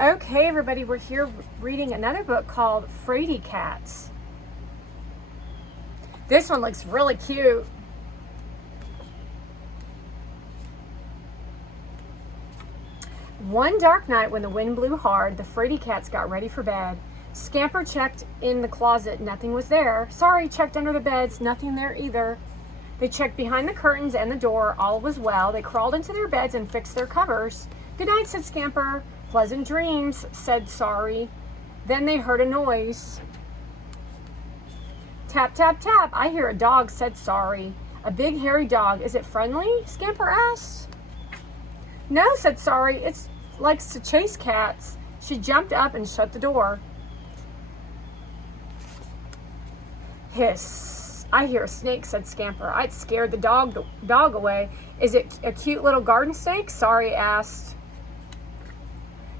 Okay, everybody, we're here reading another book called Fraidy Cats. This one looks really cute. One dark night when the wind blew hard, the Fraidy Cats got ready for bed. Scamper checked in the closet, nothing was there. Sorry, checked under the beds, nothing there either. They checked behind the curtains and the door, all was well. They crawled into their beds and fixed their covers. Good night, said Scamper. Pleasant dreams, said Sorry. Then they heard a noise. Tap, tap, tap. I hear a dog, said Sorry. A big hairy dog. Is it friendly? Scamper asked. No, said Sorry. It likes to chase cats. She jumped up and shut the door. Hiss. I hear a snake, said Scamper. I'd scared the dog away. Is it a cute little garden snake? Sorry asked.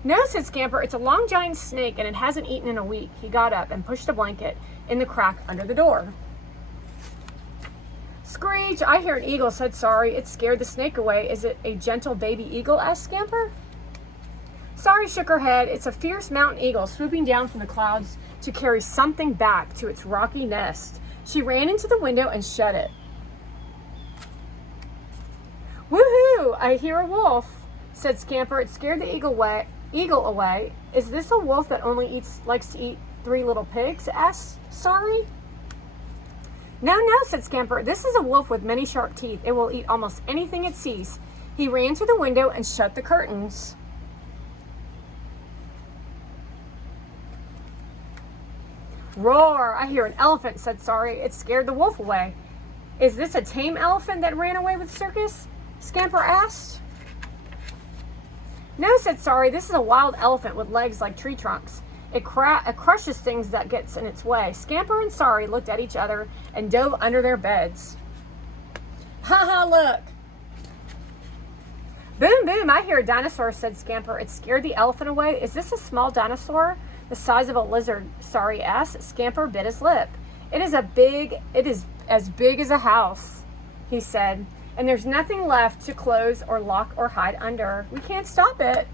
No, said Scamper, it's a long giant snake and it hasn't eaten in a week. He got up and pushed a blanket in the crack under the door. Screech, I hear an eagle, said Sorry. It scared the snake away. Is it a gentle baby eagle? Asked Scamper. Sorry shook her head. It's a fierce mountain eagle swooping down from the clouds to carry something back to its rocky nest. She ran into the window and shut it. Woohoo! I hear a wolf, said Scamper. It scared the eagle away. Is this a wolf that only likes to eat 3 little pigs? Asked Sorry. No, said Scamper. This is a wolf with many sharp teeth. It will eat almost anything it sees. He ran to the window and shut the curtains. Roar! I hear an elephant, said Sorry. It scared the wolf away. Is this a tame elephant that ran away with the circus? Scamper asked. No, said Sorry. This is a wild elephant with legs like tree trunks. It crushes things that gets in its way. Scamper and Sorry looked at each other and dove under their beds. Ha ha, look! Boom, boom, I hear a dinosaur, said Scamper. It scared the elephant away. Is this a small dinosaur? The size of a lizard, Sorry asked. Scamper bit his lip. It is as big as a house, he said. And there's nothing left to close or lock or hide under. We can't stop it.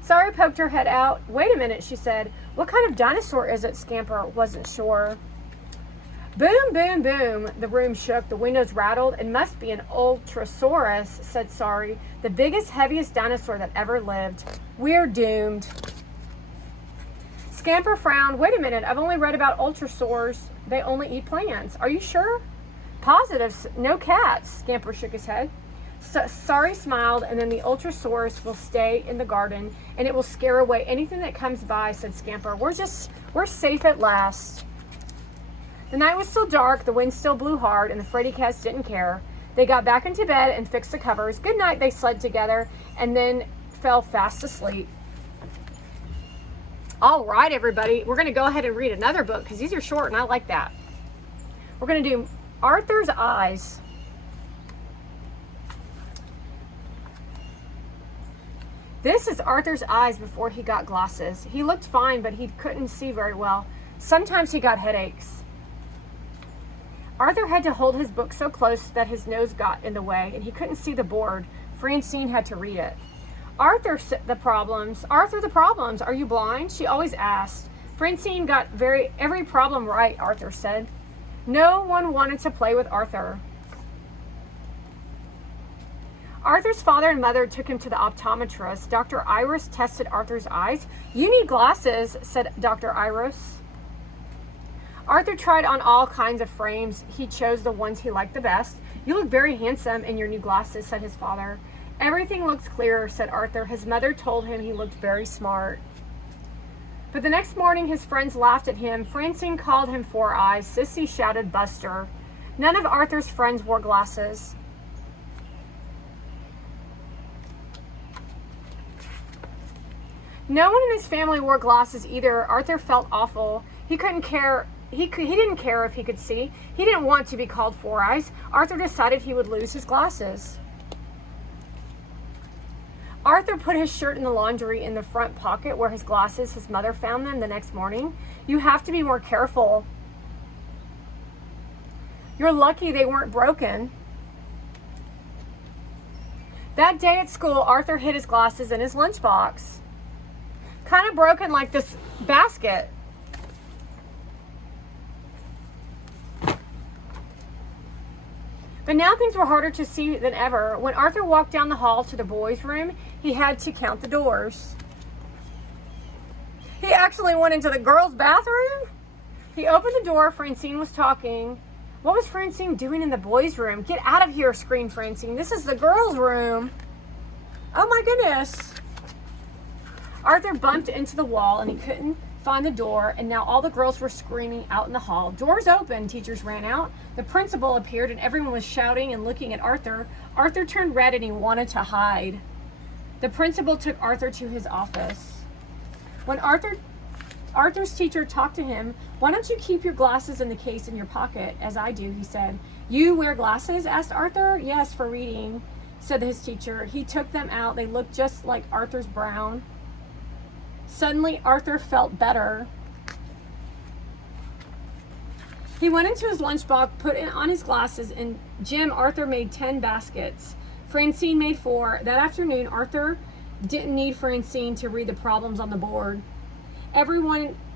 Sorry poked her head out. Wait a minute, she said. What kind of dinosaur is it? Scamper wasn't sure. Boom, boom, boom. The room shook. The windows rattled. It must be an Ultrasaurus, said Sorry. The biggest, heaviest dinosaur that ever lived. We're doomed. Scamper frowned. Wait a minute. I've only read about Ultrasaurs. They only eat plants. Are you sure? Positive. No cats. Scamper shook his head. Sorry smiled, and then the Ultrasaurus will stay in the garden, and it will scare away anything that comes by, said Scamper. We're safe at last. The night was still dark, the wind still blew hard, and the Fraidy Cats didn't care. They got back into bed and fixed the covers. Good night, they said together, and then fell fast asleep. All right, everybody, we're going to go ahead and read another book, because these are short, and I like that. We're going to do Arthur's Eyes. This is Arthur's eyes before he got glasses. He looked fine, but he couldn't see very well. Sometimes he got headaches. Arthur had to hold his book so close that his nose got in the way, and he couldn't see the board. Francine had to read it. Arthur, the problems, are you blind? She always asked. Francine got every problem right, Arthur said. No one wanted to play with Arthur. Arthur's father and mother took him to the optometrist. Dr. Iris tested Arthur's eyes. You need glasses, said Dr. Iris. Arthur tried on all kinds of frames. He chose the ones he liked the best. You look very handsome in your new glasses, said his father. Everything looks clearer, said Arthur. His mother told him he looked very smart. But the next morning, his friends laughed at him. Francine called him Four Eyes. Sissy shouted Buster. None of Arthur's friends wore glasses. No one in his family wore glasses either. Arthur felt awful. He didn't care if he could see. He didn't want to be called Four Eyes. Arthur decided he would lose his glasses. Arthur put his shirt in the laundry in the front pocket where his mother found them the next morning. You have to be more careful. You're lucky they weren't broken. That day at school, Arthur hid his glasses in his lunchbox. Kind of broken like this basket. But now things were harder to see than ever. When Arthur walked down the hall to the boys' room, he had to count the doors. He actually went into the girls' bathroom. He opened the door. Francine was talking. What was Francine doing in the boys' room? Get out of here, screamed Francine. This is the girls' room. Oh my goodness. Arthur bumped into the wall and he couldn't find the door, and now all the girls were screaming out in the hall. Doors open, teachers ran out. The principal appeared and everyone was shouting and looking at Arthur. Arthur turned red and he wanted to hide. The principal took Arthur to his office. When Arthur's teacher talked to him, "Why don't you keep your glasses in the case in your pocket, as I do?" he said. "You wear glasses?" asked Arthur. "Yes, for reading," said his teacher. He took them out. They looked just like Arthur's brown. Suddenly, Arthur felt better. He went into his lunchbox, put on his glasses, and Jim, Arthur made 10 baskets. Francine made 4. That afternoon, Arthur didn't need Francine to read the problems on the board.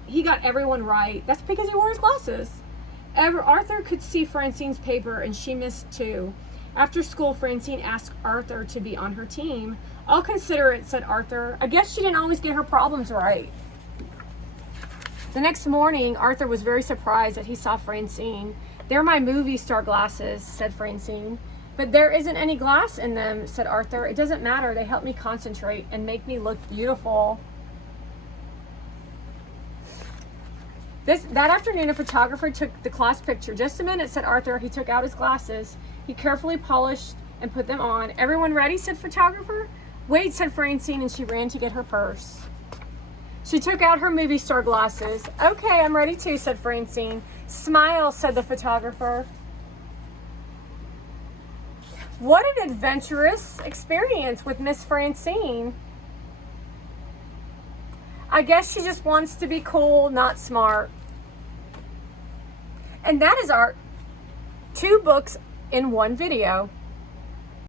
He got everyone right. That's because he wore his glasses. Arthur could see Francine's paper, and she missed 2. After school, Francine asked Arthur to be on her team. "I'll consider it," said Arthur. I guess she didn't always get her problems right. The next morning, Arthur was very surprised that he saw Francine. "They're my movie star glasses," said Francine. "But there isn't any glass in them," said Arthur. "It doesn't matter. They help me concentrate and make me look beautiful." That afternoon, a photographer took the class picture. "Just a minute," said Arthur. He took out his glasses. He carefully polished and put them on. "Everyone ready?" said photographer. "Wait," said Francine, and she ran to get her purse. She took out her movie star glasses. "Okay, I'm ready too," said Francine. "Smile," said the photographer. What an adventurous experience with Miss Francine. I guess she just wants to be cool, not smart. And that is our 2 books in 1 video.